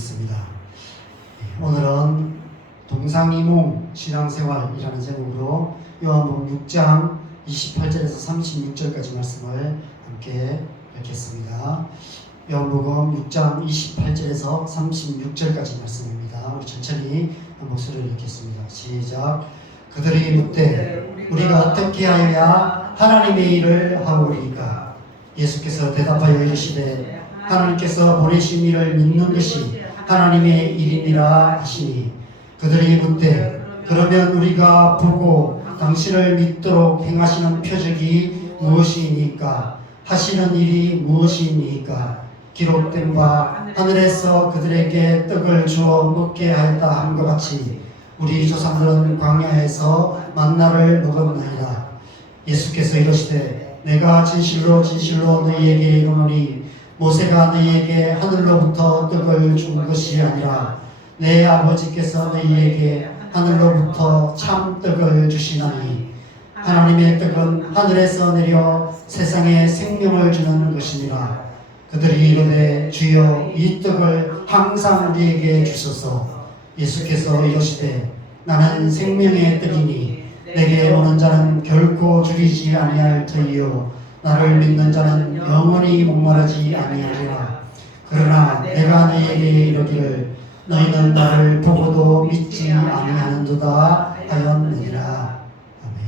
있습니다. 오늘은 동상이몽 신앙생활이라는 제목으로 요한복음 6장 28절에서 36절까지 말씀을 함께 읽겠습니다. 요한복음 6장 28절에서 36절까지 말씀입니다. 우리 천천히 목소리를 읽겠습니다. 시작. 그들이 묻되 우리가 어떻게 하여야 하나님의 일을 하오리까? 예수께서 대답하여 이르시되 하나님께서 보내신 이를 믿는 것이 하나님의 일이니라 하시니, 그들이 묻되 그러면 우리가 보고 당신을 믿도록 행하시는 표적이 무엇이니까? 하시는 일이 무엇이니까? 기록된 바 하늘에서 그들에게 떡을 주어 먹게 하였다 함과 같이 우리 조상들은 광야에서 만나를 먹었나이다. 예수께서 이르시되 내가 진실로 진실로 너희에게 이르노니 모세가 너희에게 하늘로부터 떡을 준 것이 아니라 내 아버지께서 너희에게 하늘로부터 참 떡을 주시나니, 하나님의 떡은 하늘에서 내려 세상에 생명을 주는 것이니라. 그들이 이르되 주여 이 떡을 항상 우리에게 주소서. 예수께서 이르시되 나는 생명의 떡이니 내게 오는 자는 결코 줄이지 아니할 터이요 나를 믿는 자는 영원히 목마르지 아니하리라. 그러나 내가 너희에게 이르기를 너희는 나를 보고도 믿지 아니하는도다 하였느니라. 아멘.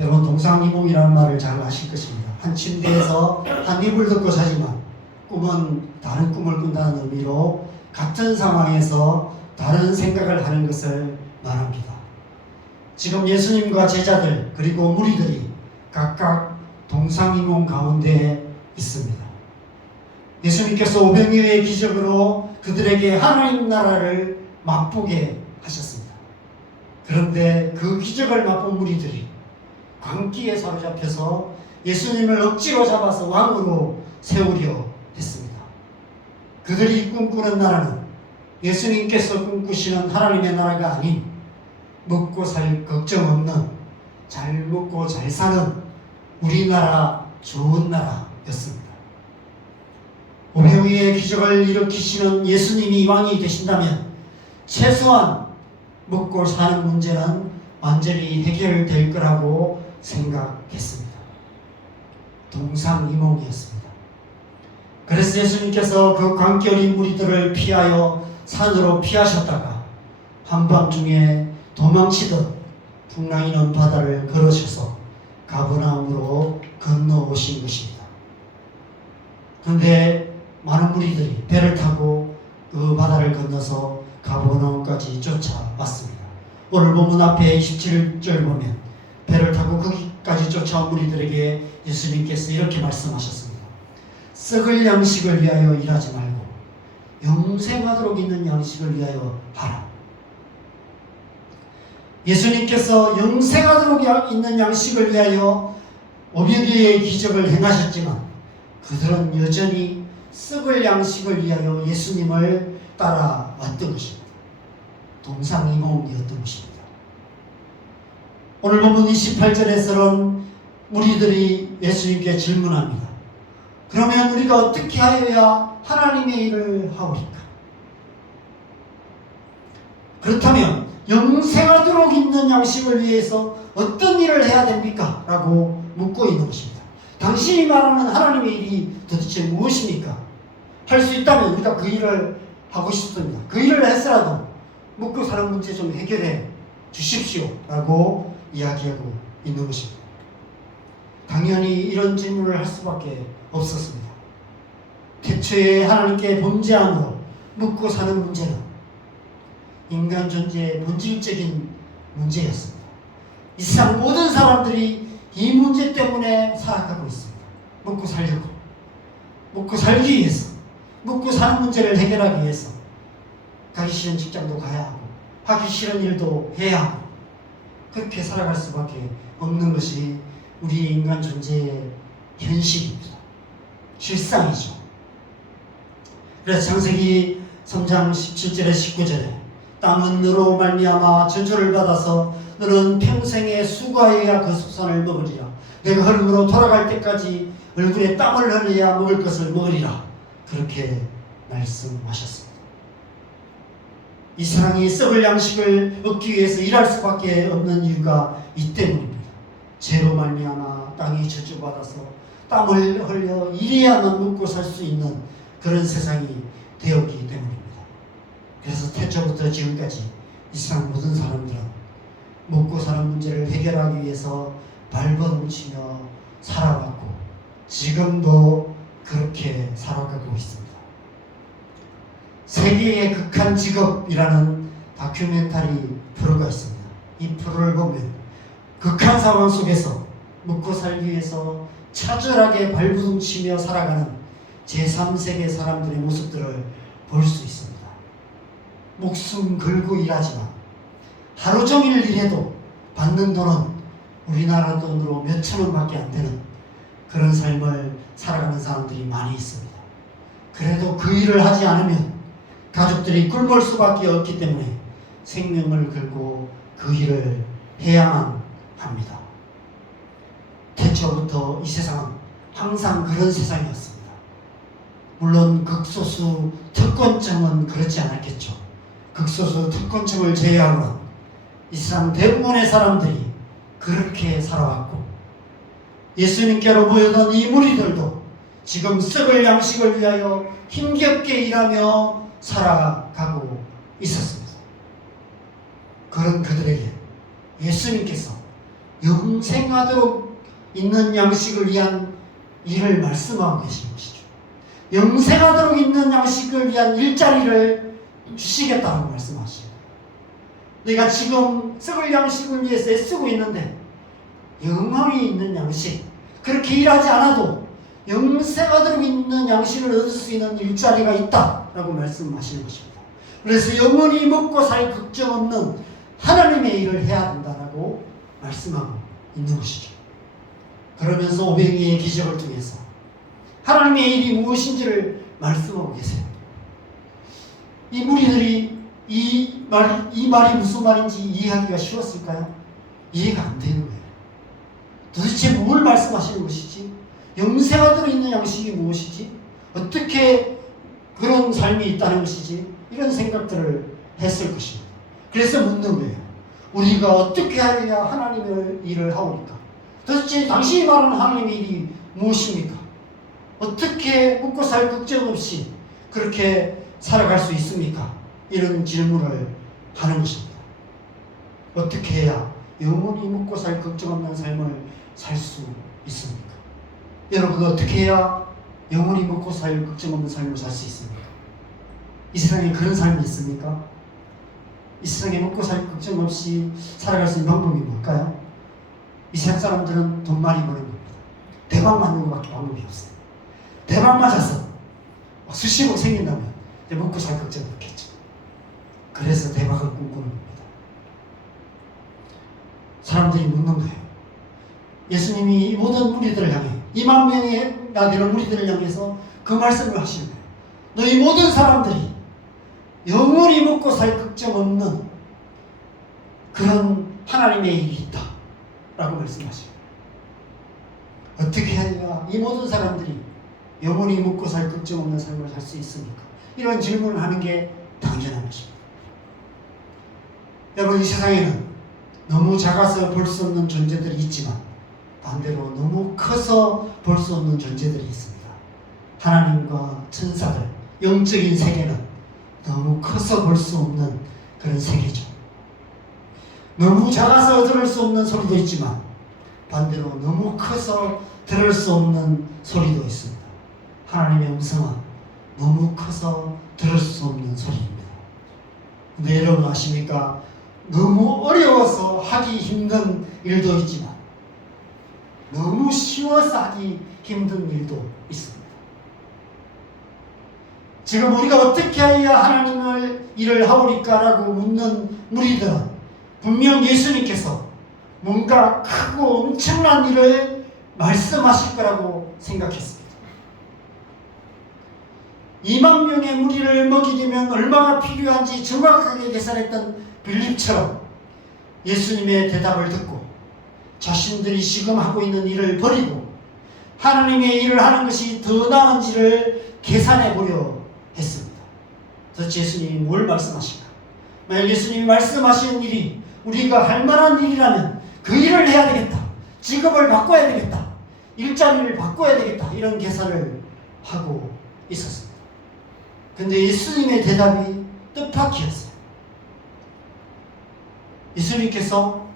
여러분, 동상이몽이라는 말을 잘 아실 것입니다. 한 침대에서 한 이불 덮고 자지만 꿈은 다른 꿈을 꾼다는 의미로 같은 상황에서 다른 생각을 하는 것을 말합니다. 지금 예수님과 제자들 그리고 무리들이 각각 동상이몽 가운데 있습니다. 예수님께서 오병이어의 기적으로 그들에게 하나님 나라를 맛보게 하셨습니다. 그런데 그 기적을 맛본 무리들이 광기에 사로잡혀서 예수님을 억지로 잡아서 왕으로 세우려 했습니다. 그들이 꿈꾸는 나라는 예수님께서 꿈꾸시는 하나님의 나라가 아닌 먹고 살 걱정 없는 잘 먹고 잘 사는 우리나라 좋은 나라였습니다. 오병이어의 기적을 일으키시는 예수님이 왕이 되신다면 최소한 먹고 사는 문제는 완전히 해결될 거라고 생각했습니다. 동상이몽이었습니다. 그래서 예수님께서 그 광기 어린 무리들을 피하여 산으로 피하셨다가 한밤중에 도망치던 풍랑이는 바다를 걸으셔서 가버나움으로 건너오신 것입니다. 그런데 많은 무리들이 배를 타고 그 바다를 건너서 가버나움까지 쫓아왔습니다. 오늘 본문 앞에 27절 보면 배를 타고 거기까지 쫓아온 무리들에게 예수님께서 이렇게 말씀하셨습니다. 썩을 양식을 위하여 일하지 말고 영생하도록 있는 양식을 위하여 하라. 예수님께서 영생하도록 있는 양식을 위하여 오병이어의 기적을 행하셨지만 그들은 여전히 썩을 양식을 위하여 예수님을 따라왔던 것입니다. 동상이몽이었던 것입니다. 오늘 본문 28절에서는 무리들이 예수님께 질문합니다. 그러면 우리가 어떻게 하여야 하나님의 일을 하오리까? 그렇다면 영생하도록 있는 양식을 위해서 어떤 일을 해야 됩니까? 라고 묻고 있는 것입니다. 당신이 말하는 하나님의 일이 도대체 무엇입니까? 할 수 있다면 우리가 그 일을 하고 싶습니다. 그 일을 해서라도 먹고 사는 문제 좀 해결해 주십시오 라고 이야기하고 있는 것입니다. 당연히 이런 질문을 할 수밖에 없었습니다. 태초에 하나님께 범죄함으로 먹고 사는 문제는 인간 존재의 본질적인 문제였습니다. 이 세상 모든 사람들이 이 문제 때문에 살아가고 있습니다. 먹고 살려고, 먹고 살기 위해서, 먹고 사는 문제를 해결하기 위해서 가기 싫은 직장도 가야 하고 하기 싫은 일도 해야 하고 그렇게 살아갈 수밖에 없는 것이 우리 인간 존재의 현실입니다. 실상이죠. 그래서 창세기 3장 17절에 19절에 땅은 너로 말미암아 저주를 받아서 너는 평생에 수고하여야 그 숙산을 먹으리라. 내가 흙으로 돌아갈 때까지 얼굴에 땀을 흘려야 먹을 것을 먹으리라. 그렇게 말씀하셨습니다. 이 세상이 썩을 양식을 얻기 위해서 일할 수밖에 없는 이유가 이 때문입니다. 죄로 말미암아 땅이 저주받아서 땀을 흘려 이래야만 먹고 살 수 있는 그런 세상이 되었기 때문입니다. 그래서 태초부터 지금까지 이 세상 모든 사람들은 먹고 사는 문제를 해결하기 위해서 발버둥치며 살아왔고 지금도 그렇게 살아가고 있습니다. 세계의 극한 직업이라는 다큐멘터리 프로가 있습니다. 이 프로를 보면 극한 상황 속에서 먹고 살기 위해서 처절하게 발부둥치며 살아가는 제3세계 사람들의 모습들을 볼 수 있습니다. 목숨 걸고 일하지만 하루 종일 일해도 받는 돈은 우리나라 돈으로 몇천 원밖에 안 되는 그런 삶을 살아가는 사람들이 많이 있습니다. 그래도 그 일을 하지 않으면 가족들이 굶을 수밖에 없기 때문에 생명을 걸고 그 일을 해야만 합니다. 태초부터 이 세상은 항상 그런 세상이었습니다. 물론 극소수 특권층은 그렇지 않았겠죠. 극소수 특권층을 제외하고는 이 세상 대부분의 사람들이 그렇게 살아왔고 예수님께로 모여든 이 무리들도 지금 썩을 양식을 위하여 힘겹게 일하며 살아가고 있었습니다. 그런 그들에게 예수님께서 영생하도록 있는 양식을 위한 일을 말씀하고 계신 것이죠. 영생하도록 있는 양식을 위한 일자리를 주시겠다고 말씀하십니다. 내가 지금 썩을 양식을 위해서 애쓰고 있는데 영원히 있는 양식, 그렇게 일하지 않아도 영생하도록 있는 양식을 얻을 수 있는 일자리가 있다라고 말씀하시는 것입니다. 그래서 영원히 먹고 살 걱정 없는 하나님의 일을 해야 된다라고 말씀하고 있는 것이죠. 그러면서 오병이의 기적을 통해서 하나님의 일이 무엇인지를 말씀하고 계세요. 이 무리들이 이 말이 무슨 말인지 이해하기가 쉬웠을까요? 이해가 안 되는 거예요. 도대체 뭘 말씀하시는 것이지? 영생하도록 있는 양식이 무엇이지? 어떻게 그런 삶이 있다는 것이지? 이런 생각들을 했을 것입니다. 그래서 묻는 거예요. 우리가 어떻게 해야 하나님의 일을 하오니까? 도대체 당신이 말하는 하나님의 일이 무엇입니까? 어떻게 먹고 살 걱정 없이 그렇게 살아갈 수 있습니까? 이런 질문을 하는 것입니다. 어떻게 해야 영원히 먹고 살 걱정 없는 삶을 살 수 있습니까? 여러분, 어떻게 해야 영원히 먹고 살 걱정 없는 삶을 살 수 있습니까? 이 세상에 그런 삶이 있습니까? 이 세상에 먹고 살 걱정 없이 살아갈 수 있는 방법이 뭘까요? 이 세상 사람들은 돈 많이 버는 겁니다. 대박 맞는 것밖에 방법이 없어요. 대박 맞아서 수십억 생긴다면 이제 먹고 살 걱정 없겠죠. 그래서 대박을 꿈꾸는 겁니다. 사람들이 묻는 거예요. 예수님이 이 모든 무리들을 향해 2만 명이나 되는 무리들을 향해서 그 말씀을 하시는 거예요. 너희 모든 사람들이 영원히 먹고 살 걱정 없는 그런 하나님의 일이 있다 라고 말씀하시고, 어떻게 해야 이 모든 사람들이 영원히 먹고 살 걱정 없는 삶을 살 수 있습니까? 이런 질문을 하는 게 당연한 것입니다. 여러분, 이 세상에는 너무 작아서 볼 수 없는 존재들이 있지만 반대로 너무 커서 볼 수 없는 존재들이 있습니다. 하나님과 천사들, 영적인 세계는 너무 커서 볼 수 없는 그런 세계죠. 너무 작아서 들을 수 없는 소리도 있지만 반대로 너무 커서 들을 수 없는 소리도 있습니다. 하나님의 음성은 너무 커서 들을 수 없는 소리입니다. 근데 여러분 아십니까? 너무 어려워서 하기 힘든 일도 있지만 너무 쉬워서 하기 힘든 일도 있습니다. 지금 우리가 어떻게 해야 하나님의 일을 하오리까라고 묻는 무리들은 분명 예수님께서 뭔가 크고 엄청난 일을 말씀하실 거라고 생각했습니다. 2만 명의 무리를 먹이려면 얼마나 필요한지 정확하게 계산했던 빌립처럼 예수님의 대답을 듣고 자신들이 지금 하고 있는 일을 버리고 하나님의 일을 하는 것이 더 나은지를 계산해 보려 했습니다. 도대체 예수님이 뭘 말씀하실까? 만약 예수님이 말씀하시는 일이 우리가 할 만한 일이라면 그 일을 해야 되겠다. 직업을 바꿔야 되겠다. 일자리를 바꿔야 되겠다. 이런 계산을 하고 있었습니다. 근데 예수님의 대답이 뜻밖이었어요. 예수님께서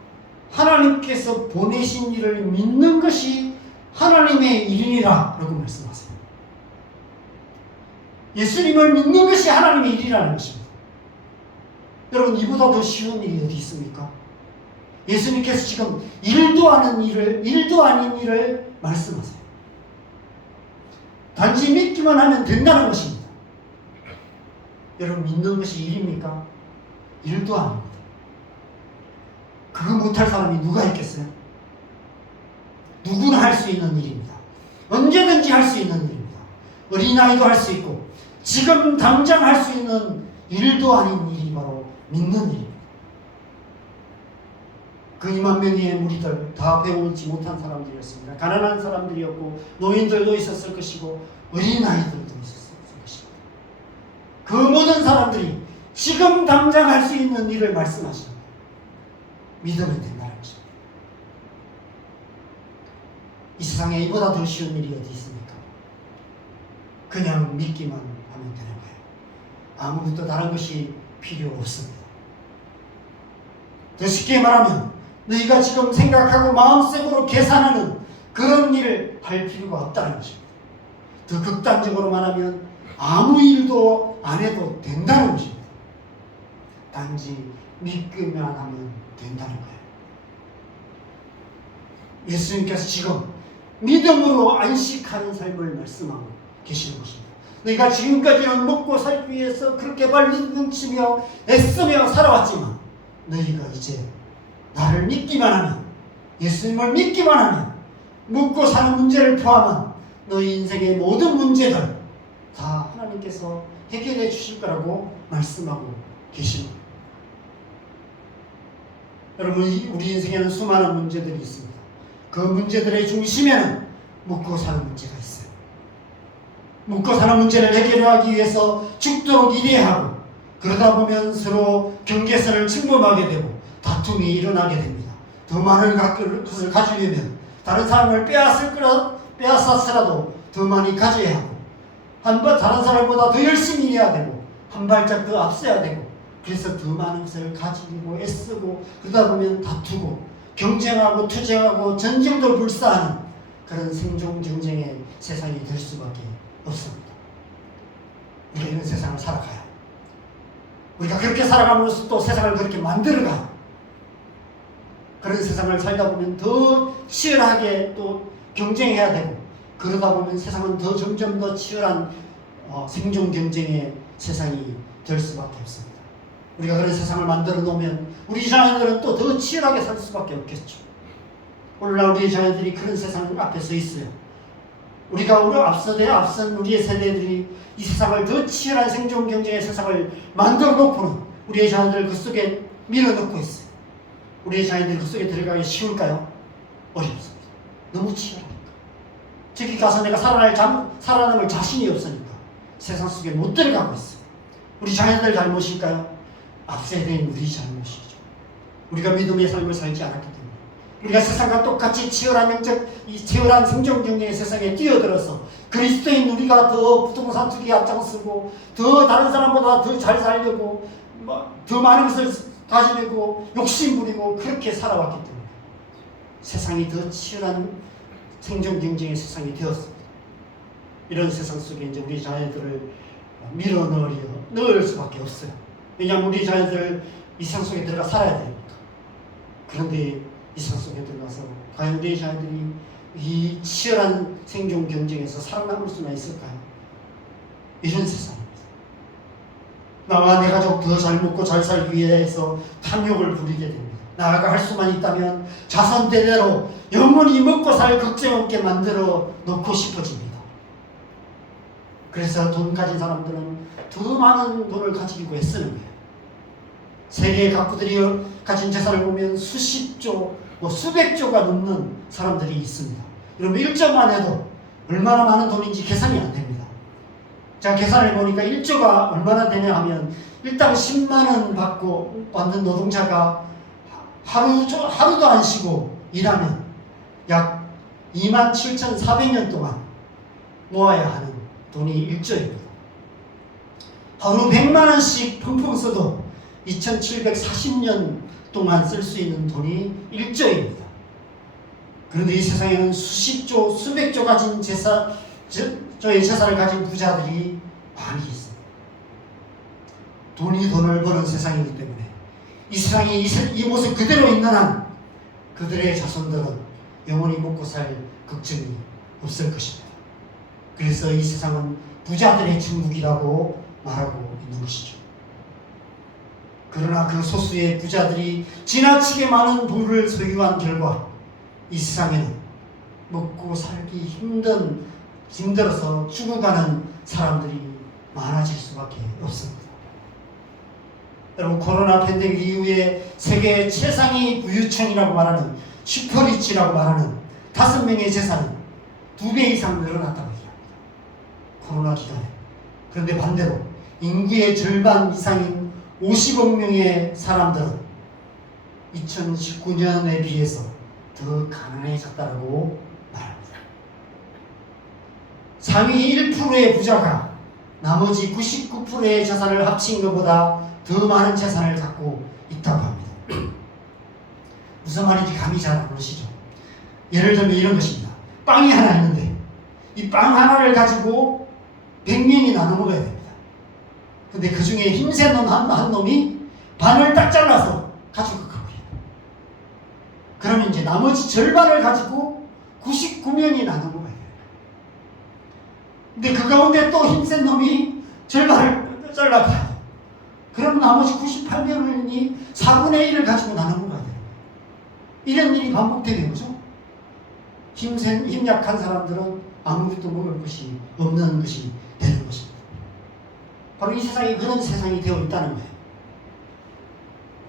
하나님께서 보내신 일을 믿는 것이 하나님의 일이라 라고 말씀하세요. 예수님을 믿는 것이 하나님의 일이라는 것입니다. 여러분, 이보다 더 쉬운 일이 어디 있습니까? 예수님께서 지금 일도 아닌 일을 말씀하세요. 단지 믿기만 하면 된다는 것입니다. 여러분, 믿는 것이 일입니까? 일도 아닙니다. 그거 못할 사람이 누가 있겠어요? 누구나 할 수 있는 일입니다. 언제든지 할 수 있는 일입니다. 어린아이도 할 수 있고 지금 당장 할 수 있는 일도 아닌 일이 바로 믿는 일입니다. 그 2만 명의 무리들 다 배우지 못한 사람들이었습니다. 가난한 사람들이었고 노인들도 있었을 것이고 어린아이들도 있었을 것입니다. 그 모든 사람들이 지금 당장 할 수 있는 일을 말씀하십니다. 믿으면 된다는 것입니다. 이 세상에 이보다 더 쉬운 일이 어디 있습니까? 그냥 믿기만 하면 되는 거예요. 아무것도 다른 것이 필요 없습니다. 더 쉽게 말하면 너희가 지금 생각하고 마음속으로 계산하는 그런 일을 할 필요가 없다는 것입니다. 더 극단적으로 말하면 아무 일도 안 해도 된다는 것입니다. 단지 믿기만 하면 된다는 거예요. 예수님께서 지금 믿음으로 안식하는 삶을 말씀하고 계시는 것입니다. 너희가 지금까지는 먹고 살기 위해서 그렇게 발버둥치며 애쓰며 살아왔지만 너희가 이제 나를 믿기만 하면, 예수님을 믿기만 하면 먹고 사는 문제를 포함한 너희 인생의 모든 문제들 다 하나님께서 해결해 주실 거라고 말씀하고 계십니다. 여러분, 우리 인생에는 수많은 문제들이 있습니다. 그 문제들의 중심에는 먹고 사는 문제가 있어요. 먹고 사는 문제를 해결하기 위해서 죽도록 일해하고 그러다 보면 서로 경계선을 침범하게 되고 다툼이 일어나게 됩니다. 더 많은 것을 가지려면 다른 사람을 빼앗았으라도 더 많이 가져야 하고 다른 사람보다 더 열심히 일해야 되고 한 발짝 더 앞서야 되고 그래서 더 많은 것을 가지고 애쓰고 그러다 보면 다투고 경쟁하고 투쟁하고 전쟁도 불사하는 그런 생존 경쟁의 세상이 될 수밖에 없습니다. 우리가 이런 세상을 살아가요. 우리가 그렇게 살아가면서 또 세상을 그렇게 만들어가요. 그런 세상을 살다 보면 더 치열하게 또 경쟁해야 되고 그러다 보면 세상은 더 점점 더 치열한 생존 경쟁의 세상이 될 수밖에 없습니다. 우리가 그런 세상을 만들어 놓으면 우리 자녀들은 또 더 치열하게 살 수밖에 없겠죠. 오늘날 우리 자녀들이 그런 세상 앞에 서 있어요. 우리가 앞선 우리의 세대들이 이 세상을 더 치열한 생존 경쟁의 세상을 만들어 놓고는 우리의 자녀들을 그 속에 밀어넣고 있어요. 우리의 자녀들이 그 속에 들어가기 쉬울까요? 어렵습니다. 너무 치열하니까. 저기 가서 내가 살아남을 자신이 없으니까 세상 속에 못 들어가고 있어요. 우리 자녀들 잘못일까요? 앞세대인 우리 잘못이죠. 우리가 믿음의 삶을 살지 않았기 때문에 우리가 세상과 똑같이 치열한 생존 경쟁의 세상에 뛰어들어서 그리스도인 우리가 더 부동산 투기에 앞장서고 더 다른 사람보다 더 잘 살려고 더 많은 것을 가지려고 욕심부리고 그렇게 살아왔기 때문에 세상이 더 치열한 생존 경쟁의 세상이 되었습니다. 이런 세상 속에 이제 우리 자녀들을 밀어 넣을 수밖에 없어요. 왜냐하면 우리 자녀들 이 세상 속에 들어가 살아야 되니까. 그런데 이 세상 속에 들어가서 과연 우리 자녀들이 이 치열한 생존 경쟁에서 살아남을 수나 있을까요? 이런 세상입니다. 나와 내 가족 더 잘 먹고 잘 살기 위해서 탐욕을 부리게 됩니다. 나아가 할 수만 있다면 자손 대대로 영원히 먹고 살 걱정 없게 만들어 놓고 싶어집니다. 그래서 돈 가진 사람들은 더 많은 돈을 가지고 애쓰는 거예요. 세계의 각부들이 가진 재산을 보면 수십조, 수백조가 넘는 사람들이 있습니다. 여러분 1점만 해도 얼마나 많은 돈인지 계산이 안 됩니다. 제가 계산을 보니까 1조가 얼마나 되냐 하면 일당 10만 원 받고 받는 노동자가 하루도 안 쉬고 일하면 약 27,400년 동안 모아야 하는 돈이 1조입니다. 하루 100만 원씩 펑펑 써도 2740년 동안 쓸 수 있는 돈이 1조입니다. 그런데 이 세상에는 수십조, 수백조 가진 저의 재산을 가진 부자들이 많이 있습니다. 돈이 돈을 버는 세상이기 때문에 이 세상이 이 모습 그대로 있는 한 그들의 자손들은 영원히 먹고 살 걱정이 없을 것입니다. 그래서 이 세상은 부자들의 천국이라고 말하고 있는 것이죠. 그러나 그 소수의 부자들이 지나치게 많은 부를 소유한 결과 이 세상에는 먹고 살기 힘들어서 죽어가는 사람들이 많아질 수밖에 없습니다. 여러분, 코로나 팬데믹 이후에 세계 최상위 부유층이라고 말하는 슈퍼리치라고 말하는 5명의 재산이 2배 이상 늘어났다고 얘기합니다. 코로나 기간에. 그런데 반대로 인구의 절반 이상인 50억 명의 사람들은 2019년에 비해서 더 가난해졌다고 말합니다. 상위 1%의 부자가 나머지 99%의 재산을 합친 것보다 더 많은 재산을 갖고 있다고 합니다. 무슨 말인지 감이 잘 안 오시죠? 예를 들면 이런 것입니다. 빵이 하나 있는데 이 빵 하나를 가지고 100명이 나눠 먹어야 됩니다. 근데 그 중에 힘센 놈 한 놈이 반을 딱 잘라서 가지고 가버려요. 그러면 이제 나머지 절반을 가지고 99명이 나눠 먹어야 돼요. 근데 그 가운데 또 힘센 놈이 절반을 잘라가요. 그럼 나머지 98명이 4분의 1을 가지고 나눠 먹어야 돼요. 이런 일이 반복되는 거죠. 힘 약한 사람들은 아무것도 먹을 것이 없는 것이 되는 것입니다. 바로 이 세상이 그런 세상이 되어 있다는 거예요.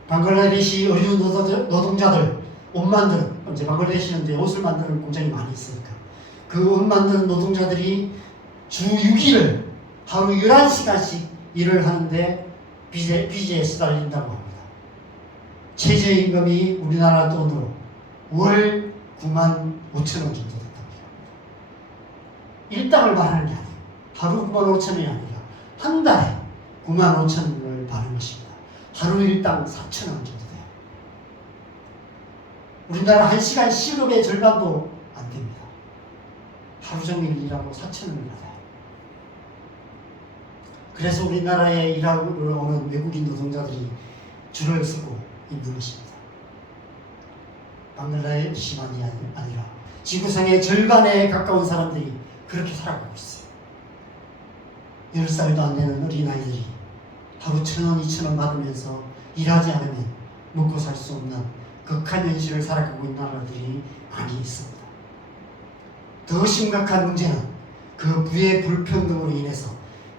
방글라데시 의류 노동자들, 옷 만드는, 이제 방글라데시는 이제 옷을 만드는 공장이 많이 있으니까 그 옷 만드는 노동자들이 주 6일을 하루 11시간씩 일을 하는데 빚에 시달린다고 합니다. 최저임금이 우리나라 돈으로 월 95,000원 정도 됐다고 합니다. 일당을 말하는 게 아니에요. 하루 95,000원이 아니라 한 달에 95,000원을 받는 것입니다. 하루 일당 4,000원 정도 돼요. 우리나라 1시간 시급의 절반도 안 됩니다. 하루 종일 일하고 4,000원을 받아요. 그래서 우리나라에 일하러 오는 외국인 노동자들이 줄을 서고 있는 것입니다. 방글라데시만이 아니라 지구상의 절반에 가까운 사람들이 그렇게 살아가고 있어요. 10살도 안 되는 어린아이들이 하루 1,000원, 2,000원 받으면서 일하지 않으면 먹고 살 수 없는 극한 현실을 살아가고 있는 나라들이 많이 있습니다. 더 심각한 문제는 그 부의 불평등으로 인해서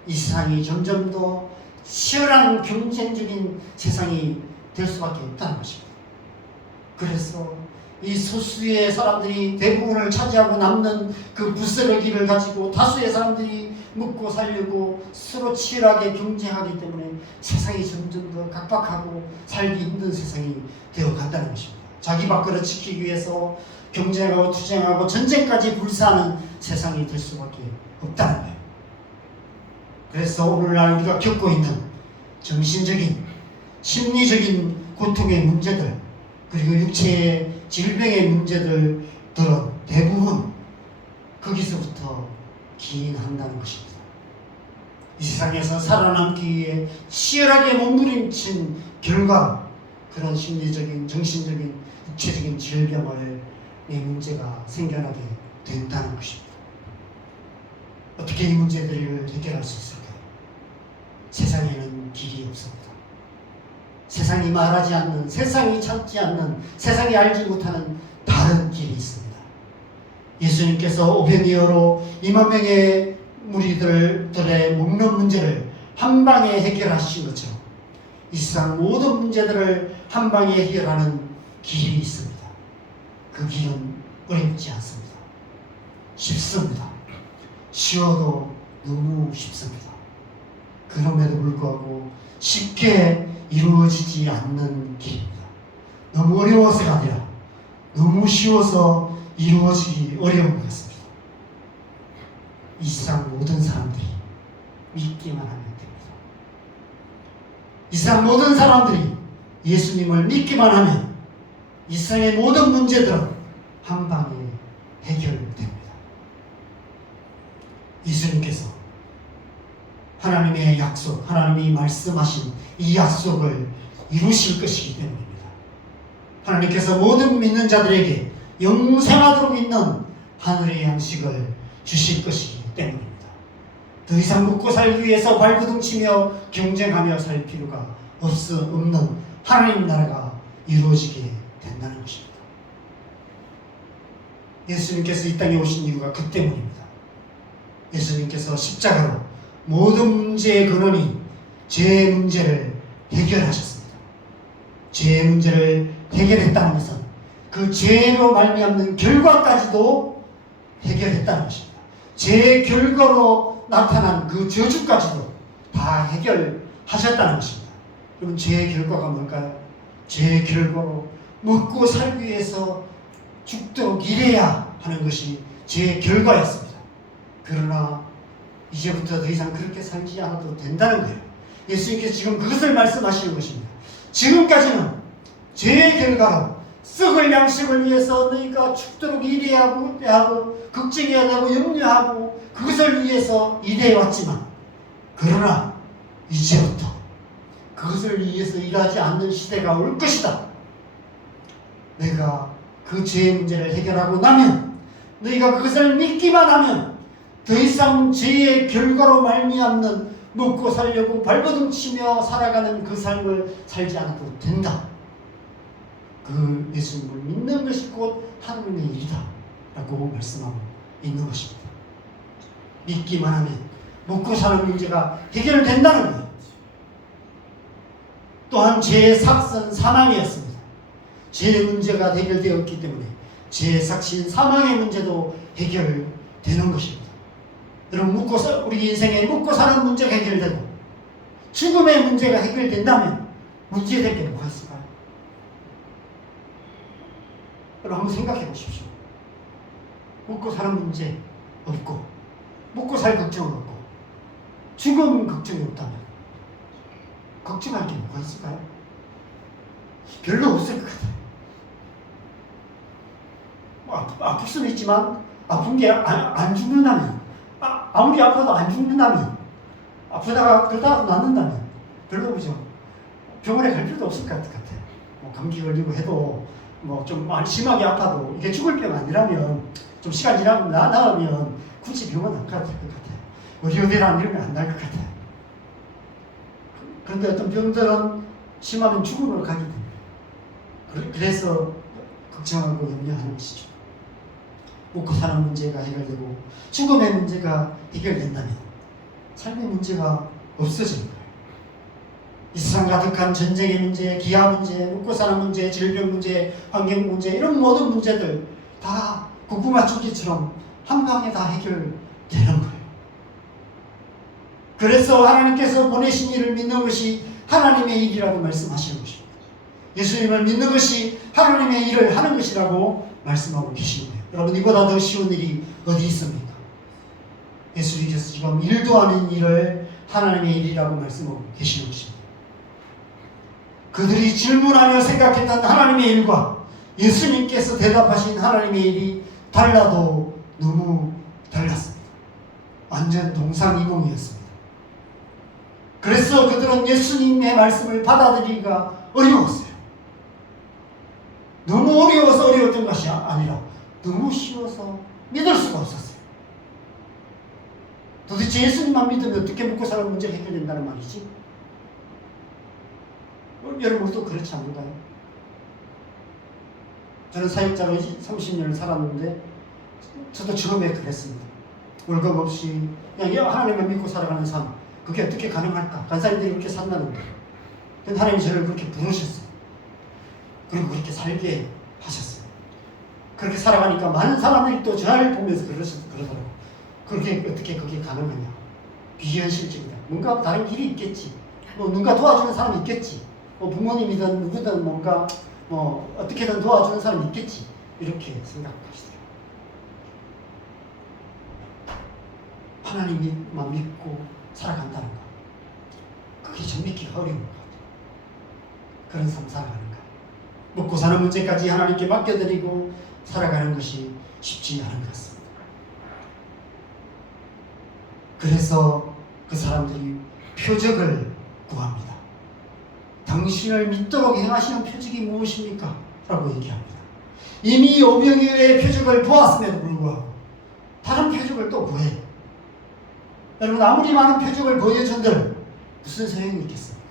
이 세상이 점점 더 치열한 경쟁적인 세상이 될 수밖에 없다는 것입니다. 그래서 이 소수의 사람들이 대부분을 차지하고 남는 그 부스러기를 가지고 다수의 사람들이 먹고 살려고 서로 치열하게 경쟁하기 때문에 세상이 점점 더 각박하고 살기 힘든 세상이 되어 간다는 것입니다. 자기 밥그릇 지키기 위해서 경쟁하고 투쟁하고 전쟁까지 불사하는 세상이 될 수밖에 없다는 거예요. 그래서 오늘날 우리가 겪고 있는 정신적인, 심리적인 고통의 문제들, 그리고 육체의 질병의 문제들은 대부분 거기서부터 기인한다는 것입니다. 이 세상에서 살아남기 위해 치열하게 몸부림친 결과 그런 심리적인, 정신적인, 육체적인 질병의 문제가 생겨나게 된다는 것입니다. 어떻게 이 문제들을 해결할 수 있을까요? 세상에는 길이 없습니다. 세상이 말하지 않는, 세상이 찾지 않는, 세상이 알지 못하는 다른 길이 있습니다. 예수님께서 오병이어로 2만 명의 무리들의 먹는 문제를 한 방에 해결하신 것처럼 이 세상 모든 문제들을 한 방에 해결하는 길이 있습니다. 그 길은 어렵지 않습니다. 쉽습니다. 쉬워도 너무 쉽습니다. 그럼에도 불구하고 쉽게 이루어지지 않는 길입니다. 너무 어려워서가 아니라 너무 쉬워서 이루어지기 어려운 것 같습니다. 이 세상 모든 사람들이 믿기만 하면 됩니다. 이 세상 모든 사람들이 예수님을 믿기만 하면 이 세상의 모든 문제들은 한 방에 해결됩니다. 예수님께서 하나님의 약속, 하나님이 말씀하신 이 약속을 이루실 것이기 때문입니다. 하나님께서 모든 믿는 자들에게 영생하도록 있는 하늘의 양식을 주실 것이기 때문입니다. 더 이상 먹고 살기 위해서 발버둥치며 경쟁하며 살 필요가 없는 하나님 나라가 이루어지게 된다는 것입니다. 예수님께서 이 땅에 오신 이유가 그 때문입니다. 예수님께서 십자가로 모든 문제의 근원이 죄의 문제를 해결하셨습니다. 죄의 문제를 해결했다는 것은 그 죄로 말미암는 결과까지도 해결했다는 것입니다. 죄의 결과로 나타난 그 저주까지도 다 해결하셨다는 것입니다. 그럼 죄의 결과가 뭘까요? 죄의 결과로 먹고 살기 위해서 죽도록 일해야 하는 것이 죄의 결과였습니다. 그러나 이제부터 더 이상 그렇게 살지 않아도 된다는 거예요. 예수님께서 지금 그것을 말씀하시는 것입니다. 지금까지는 죄의 결과로 썩을 양식을 위해서 너희가 죽도록 일해야 하고 걱정해야 되고 염려하고 그것을 위해서 일해 왔지만, 그러나 이제부터 그것을 위해서 일하지 않는 시대가 올 것이다. 내가 그 죄의 문제를 해결하고 나면, 너희가 그것을 믿기만 하면 더 이상 죄의 결과로 말미암는 먹고 살려고 발버둥치며 살아가는 그 삶을 살지 않아도 된다. 그 예수님을 믿는 것이 곧 하나님의 일이다 라고 말씀하고 있는 것입니다. 믿기만 하면 먹고 사는 문제가 해결된다는 거예요. 또한 죄의 삭은 사망이었습니다. 죄의 문제가 해결되었기 때문에 죄의 삭신 사망의 문제도 해결되는 것입니다. 여러분, 우리 인생에 먹고 사는 문제가 해결되고 죽음의 문제가 해결된다면 문제될 게 뭐가 있을까요? 여러분, 한번 생각해 보십시오. 먹고 사는 문제 없고, 먹고 살 걱정은 없고, 죽음 걱정이 없다면 걱정할 게 뭐가 있을까요? 별로 없을 것 같아요. 아플 수는 있지만 아픈 게 안 죽는다면, 아무리 아파도 안 죽는다면, 아프다가 그러다가 낫는다면 별로 그죠? 병원에 갈 필요도 없을 것 같아요. 뭐 감기 걸리고 해도 뭐 좀 심하게 아파도 이게 죽을 병 아니라면 좀 시간 지나고 나으면 굳이 병원 안 가도 될 것 같아요. 의료대란 이러면 안 날 것 같아요. 그런데 어떤 병들은 심하면 죽음으로 가게 됩니다. 그래서 걱정하고 염려하는 것이죠. 먹고 사는 문제가 해결되고 죽음의 문제가 해결된다면 삶의 문제가 없어지는 거예요. 이 세상 가득한 전쟁의 문제, 기아 문제, 먹고 사는 문제, 질병 문제, 환경 문제, 이런 모든 문제들 다 고구마죽기처럼 한 방에 다 해결되는 거예요. 그래서 하나님께서 보내신 일을 믿는 것이 하나님의 일이라고 말씀하시는 것입니다. 예수님을 믿는 것이 하나님의 일을 하는 것이라고 말씀하고 계신 거예요. 여러분, 이보다 더 쉬운 일이 어디 있습니까? 예수님께서 지금 일도 아닌 일을 하나님의 일이라고 말씀하고 계시는 것입니다. 그들이 질문하며 생각했던 하나님의 일과 예수님께서 대답하신 하나님의 일이 달라도 너무 달랐습니다. 완전 동상이몽이었습니다. 그래서 그들은 예수님의 말씀을 받아들이기가 어려웠어요. 너무 어려워서 어려웠던 것이 아니라 너무 쉬워서 믿을 수가 없었어요. 도대체 예수님만 믿으면 어떻게 먹고 사는 문제가 해결된다는 말이지? 여러분도 그렇지 않은가요? 저는 사역자로 30년을 살았는데 저도 처음에 그랬습니다. 월급 없이 그냥 하나님만 믿고 살아가는 삶, 그게 어떻게 가능할까? 간사님들이 그렇게 산다는데, 근데 하나님이 저를 그렇게 부르셨어요. 그리고 그렇게 살게 하셨어요. 그렇게 살아가니까 많은 사람들이 또 저를 보면서 그러더라고요. 그렇게 어떻게 그게 가능하냐? 비현실적이다. 뭔가 다른 길이 있겠지. 뭐 누가 도와주는 사람이 있겠지. 뭐 부모님이든 누구든 뭔가 뭐 어떻게든 도와주는 사람이 있겠지. 이렇게 생각하시더라고요. 하나님만 믿고 살아간다는 거. 그게 좀 믿기가 어려운 것 같아요. 그런 삶 살아가는 거. 먹고 사는 문제까지 하나님께 맡겨드리고 살아가는 것이 쉽지 않은 것 같습니다. 그래서 그 사람들이 표적을 구합니다. 당신을 믿도록 행하시는 표적이 무엇입니까? 라고 얘기합니다. 이미 오병이어의 표적을 보았음에도 불구하고 다른 표적을 또 구해요. 여러분, 아무리 많은 표적을 보여준들 무슨 소용이 있겠습니까?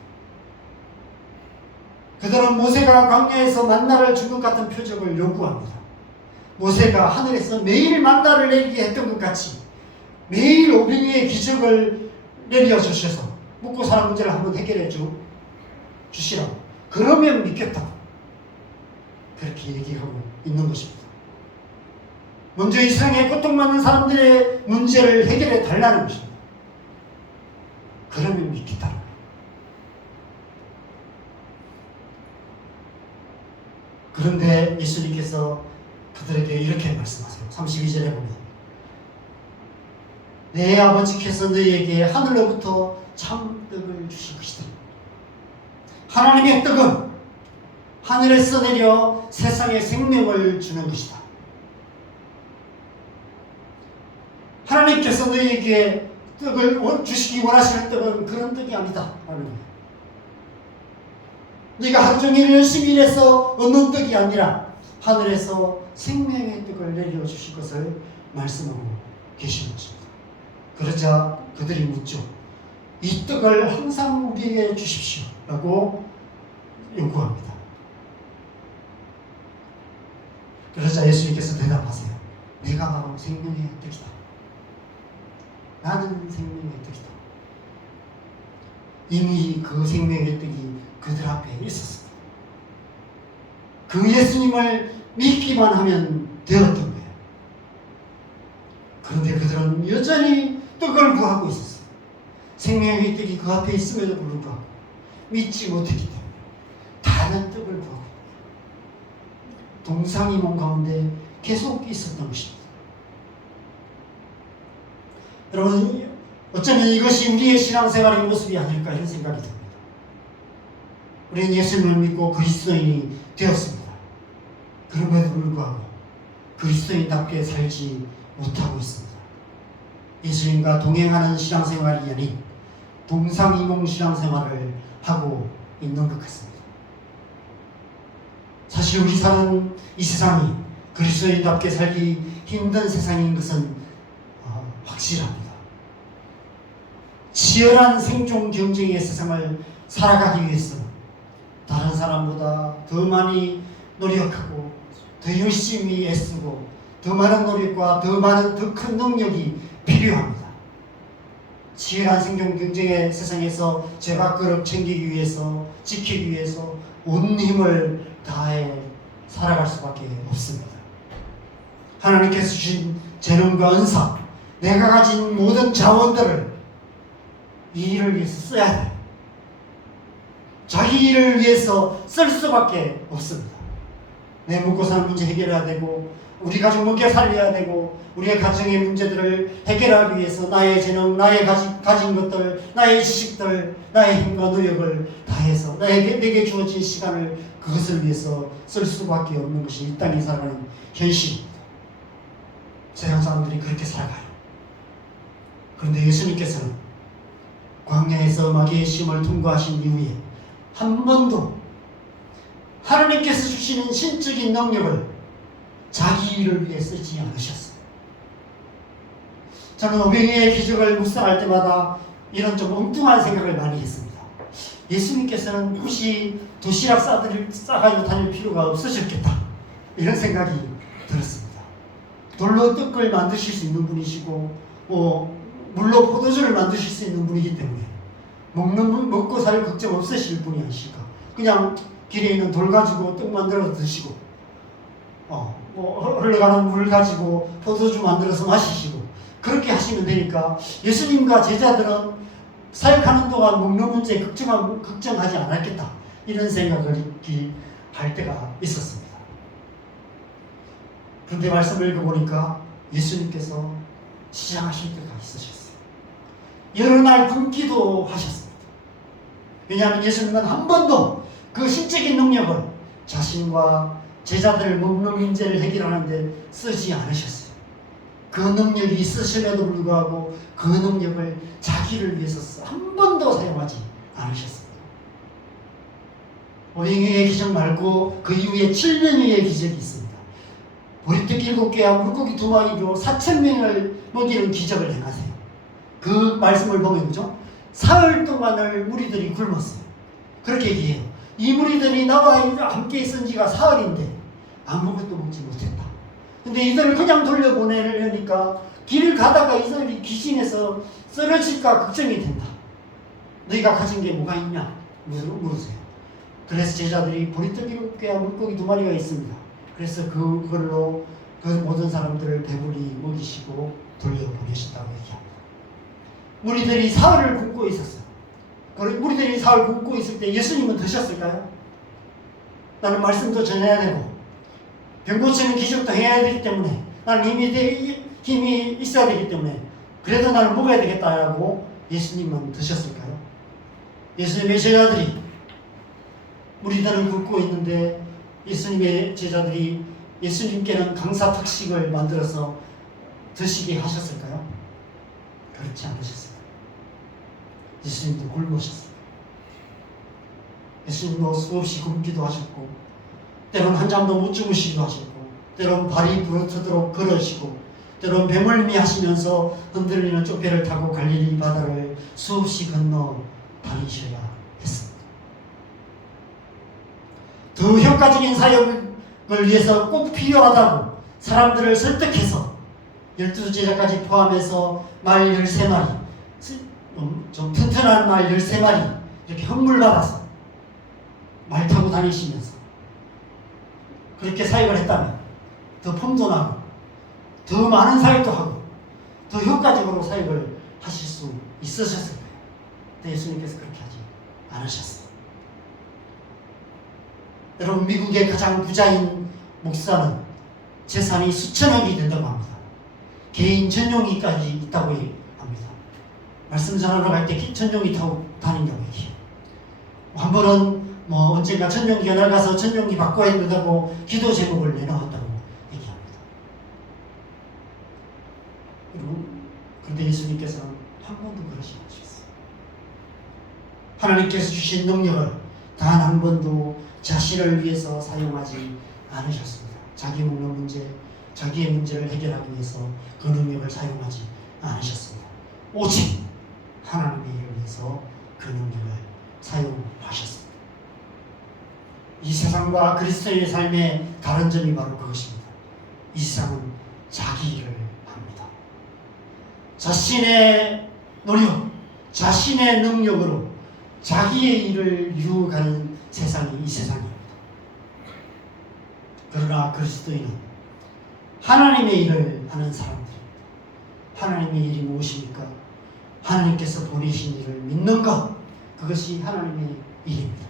그들은 모세가 광야에서 만나를 준 것 같은 표적을 요구합니다. 모세가 하늘에서 매일 만나를 내리게 했던 것 같이 매일 오병이어의 기적을 내려주셔서 먹고 사는 문제를 한번 해결해 주시라고. 그러면 믿겠다. 그렇게 얘기하고 있는 것입니다. 먼저 이 세상에 고통받는 사람들의 문제를 해결해 달라는 것입니다. 그러면 믿겠다. 그런데 예수님께서 그들에게 이렇게 말씀하세요. 32절에 보면 내 아버지께서 너희에게 하늘로부터 참떡을 주실 것이다. 하나님의 떡은 하늘에서 내려 세상에 생명을 주는 것이다. 하나님께서 너희에게 떡을 주시기 원하시는 떡은 그런 떡이 아니다. 네가 하루 종일 열심히 일해서 얻는 떡이 아니라 하늘에서 생명의 떡을 내려주실 것을 말씀하고 계시는 것입니다. 그러자 그들이 묻죠. 이 떡을 항상 우리에게 주십시오. 라고 요구합니다. 그러자 예수님께서 대답하세요. 내가 바로 생명의 떡이다. 나는 생명의 떡이다. 이미 그 생명의 떡이 그들 앞에 있었습니다. 그 예수님을 믿기만 하면 되었던 거예요. 그런데 그들은 여전히 떡을 구하고 있었어요. 생명의 떡이 그 앞에 있음에도 불구하고 믿지 못했기 때문에 다른 떡을 구하고 동상이몽 가운데 계속 있었던 것입니다. 여러분, 어쩌면 이것이 우리의 신앙생활의 모습이 아닐까 이런 생각이 듭니다. 우리는 예수님을 믿고 그리스도인이 되었습니다. 그럼에도 불구하고 그리스도인답게 살지 못하고 있습니다. 예수님과 동행하는 신앙생활이 아닌 동상이몽 신앙생활을 하고 있는 것 같습니다. 사실 우리 사는 이 세상이 그리스도인답게 살기 힘든 세상인 것은 확실합니다. 치열한 생존 경쟁의 세상을 살아가기 위해서는 다른 사람보다 더 많이 노력하고 더 열심히 애쓰고 더 많은 노력과 더 큰 능력이 필요합니다. 치열한 생존 경쟁의 세상에서 제 밥그릇 챙기기 위해서 지키기 위해서 온 힘을 다해 살아갈 수밖에 없습니다. 하나님께서 주신 재능과 은사, 내가 가진 모든 자원들을 이 일을 위해서 써야 돼요. 자기 일을 위해서 쓸 수밖에 없습니다. 내 먹고 사는 문제 해결해야 되고 우리 가족 먹여 살려야 되고 우리의 가정의 문제들을 해결하기 위해서 나의 재능, 나의 가진 것들, 나의 지식들, 나의 힘과 노력을 다해서 내게 주어진 시간을 그것을 위해서 쓸 수밖에 없는 것이 이 땅에 살아가는 현실입니다. 세상 사람들이 그렇게 살아가요. 그런데 예수님께서는 광야에서 마귀의 시험을 통과하신 이후에 한 번도 하나님께서 주시는 신적인 능력을 자기 일을 위해 쓰지 않으셨어요. 저는 오병이어의 기적을 묵상할 때마다 이런 좀 엉뚱한 생각을 많이 했습니다. 예수님께서는 굳이 도시락 싸가지고 다닐 필요가 없으셨겠다. 이런 생각이 들었습니다. 돌로 떡을 만드실 수 있는 분이시고 물로 포도주를 만드실 수 있는 분이기 때문에 먹고 살 걱정 없으실 분이 아니실까. 그냥 길에 있는 돌 가지고 떡 만들어서 드시고 흘러가는 물 가지고 포도주 만들어서 마시시고 그렇게 하시면 되니까 예수님과 제자들은 사역하는 동안 먹는 문제에 걱정하지 않았겠다. 이런 생각을 할 때가 있었습니다. 그런데 말씀을 읽어보니까 예수님께서 시장하실 때가 있으셨어요. 여러 날 굶기도 하셨습니다. 왜냐하면 예수님은 한 번도 그 신적인 능력을 자신과 제자들을 먹는 문제를 해결하는 데 쓰지 않으셨어요. 그 능력이 있으심에도 불구하고 그 능력을 자기를 위해서 한 번도 사용하지 않으셨습니다. 오병이의 기적 말고 그 이후에 7년여의 기적이 있습니다. 보리떡 7개와 물고기 2마리로 4,000명을 먹이는 기적을 행하세요. 그 말씀을 보면 그죠? 사흘 동안을 무리들이 굶었어요. 그렇게 얘기해요. 이 무리들이 나와 함께 있은 지가 사흘인데 아무것도 먹지 못했다. 근데 이들을 그냥 돌려보내려니까 길을 가다가 이들이 기진해서 쓰러질까 걱정이 된다. 너희가 가진 게 뭐가 있냐? 물으세요. 그래서 제자들이 보리떡 7개와 물고기 2마리가 있습니다. 그래서 그걸로 그 모든 사람들을 배불리 먹이시고 돌려보내신다고 얘기합니다. 무리들이 사흘을 굶고 있었어요. 무리들이 사흘 굶고 있을 때 예수님은 드셨을까요? 나는 말씀도 전해야 되고 병 고치는 기적도 해야 되기 때문에 나는 힘이 있어야 되기 때문에 그래도 나는 먹어야 되겠다라고 예수님은 드셨을까요? 예수님의 제자들이 무리들은 굶고 있는데 예수님의 제자들이 예수님께는 강사 특식을 만들어서 드시게 하셨을까요? 그렇지 않으셨어요. 예수님도 굶으셨어요. 예수님도 수없이 굶기도 하셨고 때론 한 잠도 못 주무시기도 하셨고 때론 발이 부러뜨도록 걸으시고 때론 배멀미 하시면서 흔들리는 쫓배를 타고 갈릴리 바다를 수없이 건너 다니셔야 했습니다. 더 효과적인 사역을 위해서 꼭 필요하다고 사람들을 설득해서 12제자까지 포함해서 말 13마리 좀 튼튼한 말 13마리 이렇게 선물받아서 말 타고 다니시면서 그렇게 사역을 했다면 더 폼도 나고 더 많은 사역도 하고 더 효과적으로 사역을 하실 수 있으셨을 거예요. 근데 예수님께서 그렇게 하지 않으셨어요. 여러분 미국의 가장 부자인 목사는 재산이 수천억이 된다고 합니다. 개인 전용기까지 있다고 합니다. 말씀 전하러 갈 때 전용기 타고 다닌다고 얘기해요. 한 번은 언젠가 전용기가 낡아서 전용기 바꿔야 된다고 기도 제목을 내놓았다고 얘기합니다. 그런데 예수님께서는 한 번도 그러지 않으셨어요. 하나님께서 주신 능력을 단 한 번도 자신을 위해서 사용하지 않으셨습니다. 자기 먹는 문제, 자기의 문제를 해결하기 위해서 그 능력을 사용하지 않으셨습니다. 오직 하나님의 일을 위해서 그 능력을 사용하셨습니다. 이 세상과 그리스도의 삶의 다른 점이 바로 그것입니다. 이 세상은 자기 일을 합니다. 자신의 노력, 자신의 능력으로 자기의 일을 이루어가는 세상이 이 세상입니다. 그러나 그리스도인은 하나님의 일을 하는 사람들입니다. 하나님의 일이 무엇입니까? 하나님께서 보내신 일을 믿는 것, 그것이 하나님의 일입니다.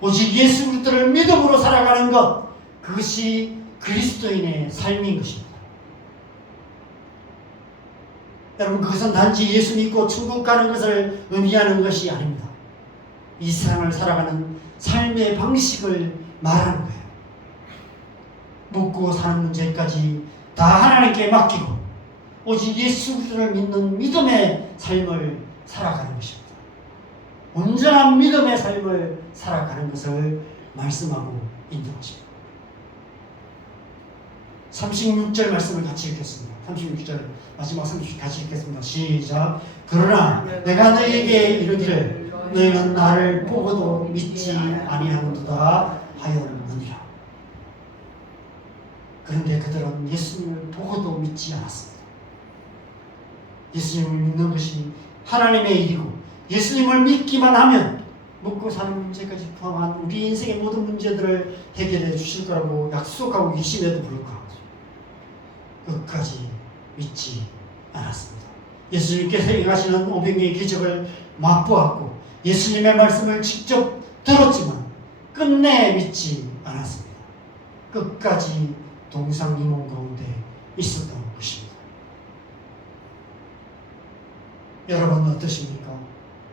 오직 예수 그리스도를 믿음으로 살아가는 것, 그것이 그리스도인의 삶인 것입니다. 여러분 그것은 단지 예수 믿고 천국 가는 것을 의미하는 것이 아닙니다. 이 세상을 살아가는 삶의 방식을 말하는 거예요. 먹고 사는 문제까지 다 하나님께 맡기고 오직 예수 그리스도를 믿는 믿음의 삶을 살아가는 것입니다. 온전한 믿음의 삶을 살아가는 것을 말씀하고 있는 것입니다. 36절 말씀을 같이 읽겠습니다. 36절 마지막 36절 같이 읽겠습니다. 시작. 그러나 내가 너희에게 이르기를 너희는 나를 보고도 믿지 아니하는도다 하였느니라. 그런데 그들은 예수님을 보고도 믿지 않았습니다. 예수님을 믿는 것이 하나님의 일이고 예수님을 믿기만 하면 먹고 사는 문제까지 포함한 우리 인생의 모든 문제들을 해결해 주실 거라고 약속하고 계심에도 불구하고 끝까지 믿지 않았습니다. 예수님께서 행하시는 500개의 기적을 맛보았고 예수님의 말씀을 직접 들었지만 끝내 믿지 않았습니다. 끝까지 동상이몽 가운데 있었던 것입니다. 여러분은 어떠십니까?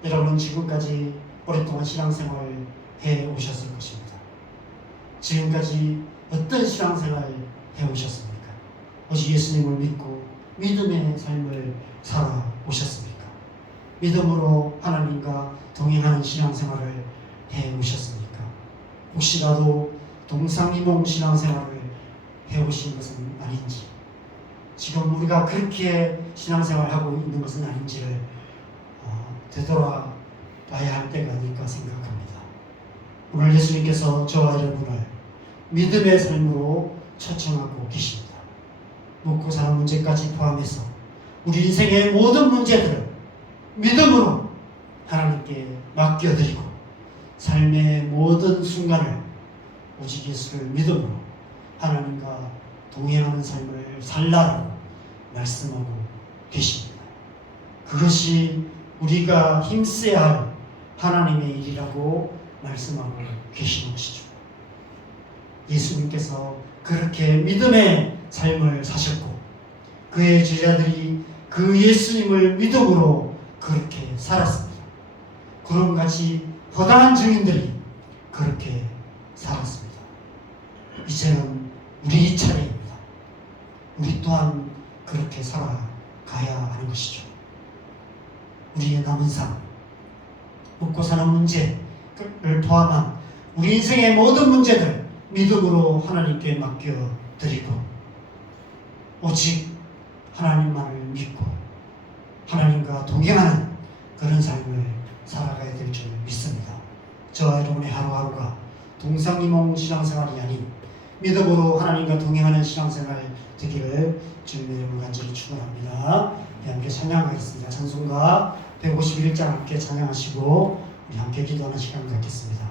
여러분은 지금까지 오랫동안 신앙생활을 해오셨을 것입니다. 지금까지 어떤 신앙생활을 해오셨습니까? 오직 예수님을 믿고 믿음의 삶을 살아오셨습니까? 믿음으로 하나님과 동행하는 신앙생활을 해오셨습니까? 혹시라도 동상이몽 신앙생활을 해오신 것은 아닌지, 지금 우리가 그렇게 신앙생활을 하고 있는 것은 아닌지를 되돌아봐야 할 때가 아닐까 생각합니다. 오늘 예수님께서 저와 여러분을 믿음의 삶으로 초청하고 계십니다. 먹고 사는 문제까지 포함해서 우리 인생의 모든 문제들을 믿음으로 하나님께 맡겨드리고 삶의 모든 순간을 오직 예수를 믿음으로 하나님과 동행하는 삶을 살라라고 말씀하고 계십니다. 그것이 우리가 힘써야 할 하나님의 일이라고 말씀하고 계시는 것이죠. 예수님께서 그렇게 믿음의 삶을 사셨고 그의 제자들이 그 예수님을 믿음으로 그렇게 살았습니다. 구름같이 허다한 증인들이 그렇게 살았습니다. 이제는 우리 차례입니다. 우리 또한 그렇게 살아가야 하는 것이죠. 우리의 남은 삶, 먹고 사는 문제를 포함한 우리 인생의 모든 문제들 믿음으로 하나님께 맡겨드리고 오직 하나님만을 믿고 하나님과 동행하는 그런 삶을 살아가야 될 줄 믿습니다. 저와 여러분의 하루하루가 동상이몽 신앙생활이 아닌 믿음으로 하나님과 동행하는 신앙생활 되기를 주님의 이름으로 간절히 축원합니다. 함께 찬양하겠습니다. 찬송가 151장 함께 찬양하시고 우리 함께 기도하는 시간을 갖겠습니다.